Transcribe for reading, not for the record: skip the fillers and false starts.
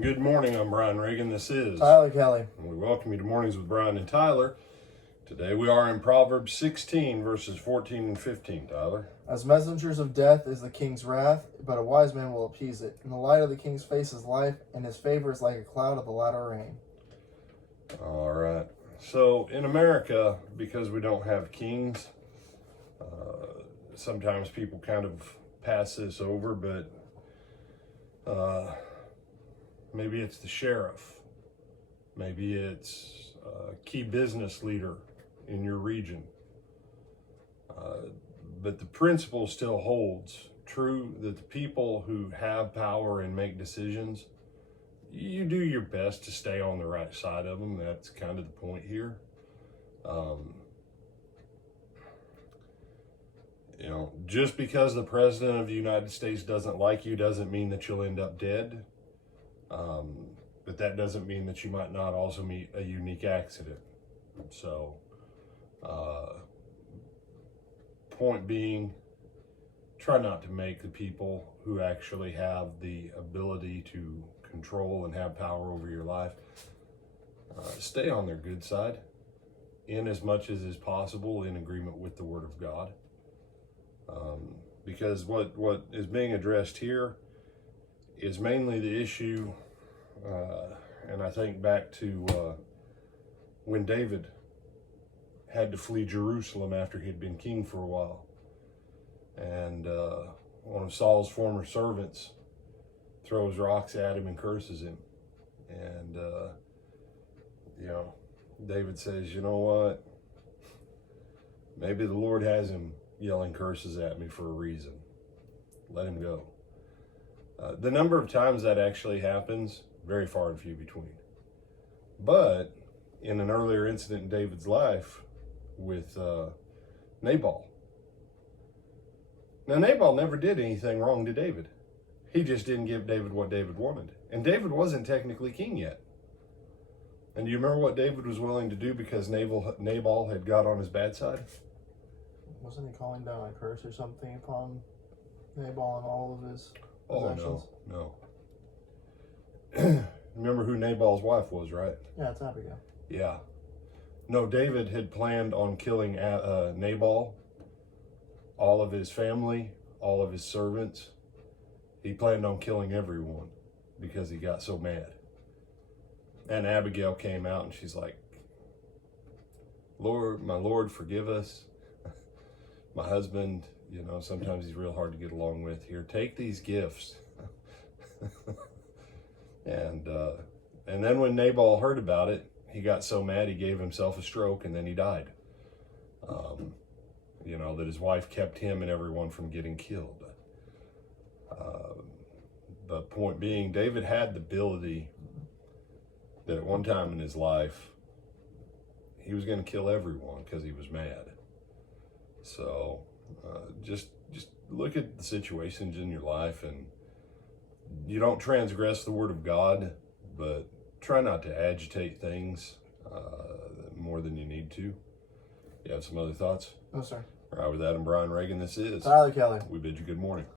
Good morning, I'm Brian Reagan. This is Tyler Kelly. And we welcome you to Mornings with Brian and Tyler. Today we are in Proverbs 16, verses 14 and 15, Tyler. As messengers of death is the king's wrath, but a wise man will appease it. In the light of the king's face is life, and his favor is like a cloud of the latter rain. All right. So in America, because we don't have kings, sometimes people kind of pass this over, but maybe it's the sheriff. Maybe it's a key business leader in your region. But the principle still holds true that the people who have power and make decisions, you do your best to stay on the right side of them. That's kind of the point here. Just because the president of the United States doesn't like you doesn't mean that you'll end up dead. But that doesn't mean that you might not also meet a unique accident. So, point being, try not to make the people who actually have the ability to control and have power over your life, stay on their good side in as much as is possible in agreement with the Word of God. Because what is being addressed here is mainly the issue, and I think back to when David had to flee Jerusalem after he'd been king for a while. And one of Saul's former servants throws rocks at him and curses him. And, David says, you know what? Maybe the Lord has him yelling curses at me for a reason. Let him go. The number of times that actually happens, very far and few between. But in an earlier incident in David's life with Nabal. Now, Nabal never did anything wrong to David. He just didn't give David what David wanted. And David wasn't technically king yet. And do you remember what David was willing to do because Nabal had got on his bad side? Wasn't he calling down a curse or something upon Nabal and all of his possessions? No. Remember who Nabal's wife was, right? Yeah, it's Abigail. Yeah. No, David had planned on killing Nabal, all of his family, all of his servants. He planned on killing everyone because he got so mad. And Abigail came out and she's like, Lord, my Lord, forgive us. My husband, sometimes he's real hard to get along with. Here, take these gifts. And then when Nabal heard about it, he got so mad he gave himself a stroke and then he died. That his wife kept him and everyone from getting killed. But point being, David had the ability that at one time in his life, he was going to kill everyone because he was mad. So just look at the situations in your life, and you don't transgress the Word of God, but try not to agitate things more than you need to. You have some other thoughts? No, sir. All right, with that, I'm Brian Reagan. This is Tyler Kelly. We bid you good morning.